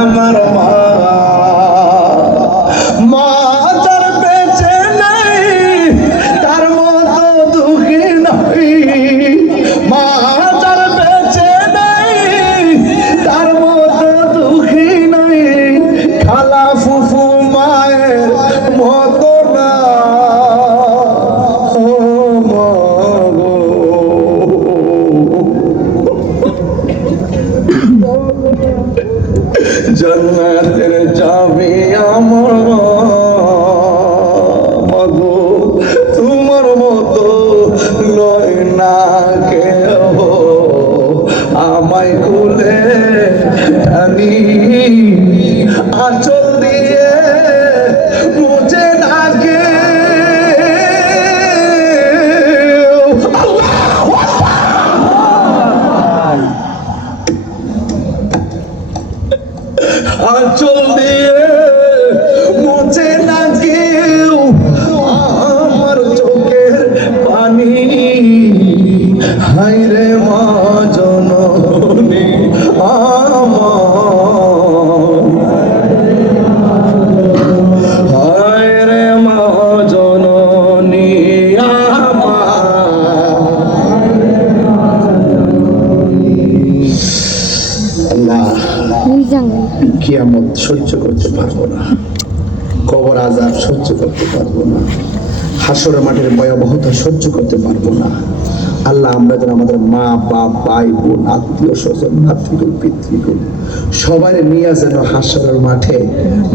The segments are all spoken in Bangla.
আমার মা যার বেঁচে নাই তার মতো দুঃখী নাই, মা যার বেঁচে নাই তার মতো দুঃখী নাই, খালা ফুফু মায়ের মতো না। ও মা গো, জান্নাতের চাবি আমার মাগো, তোমার মতো নয় না কেউ, আমায় কোলে টানি আঁচল দিয়ে মুছে নাকে। আঁচল দিয়ে মুছে না কেউ আমার চোখের পানি, হায়রে মা জননী আমার, হায়রে মা জননী কিয়ামত সহ্য করতে পারবো না, কবর আযাব সহ্য করতে পারবো না, হাসরের মাঠের ভয়াবহতা সহ্য করতে পারবো না। আল্লাহ, আমরা যেন আমাদের মা বাপ ভাই বোন আত্মীয় স্বজন নাতিকুল পিতৃকুল সবাই নিয়ে যেন হাসরের মাঠে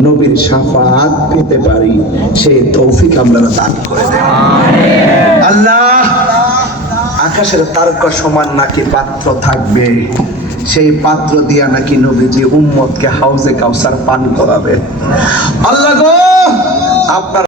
নবীর শাফাআত পেতে পারি, সেই তৌফিক আমরা দান করে দেন। আল্লাহ, আকাশের তারকা সমান নাকি পাত্র থাকবে, সেই পাত্র দিয়া নাকি নবীজি উম্মতকে হাউজে কাউসার পান করাবে। আল্লাহ গো, আপনার